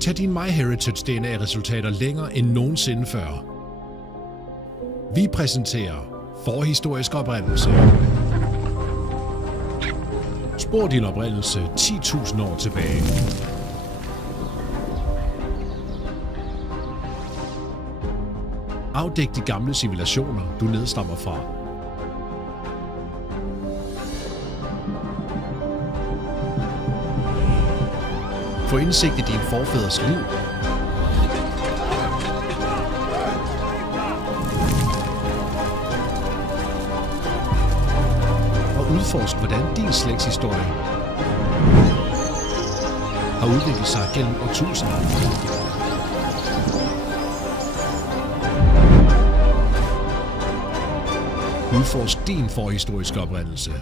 Tag din MyHeritage DNA-resultater længere end nogensinde før. Vi præsenterer forhistorisk oprindelse. Spor din oprindelse 10.000 år tilbage. Afdæk de gamle civilisationer, du nedstammer fra. Få indsigt i dine forfædres liv. Og udforsk, hvordan din slægtshistorie har udviklet sig gennem årtusinder. Udforsk din forhistoriske oprindelse.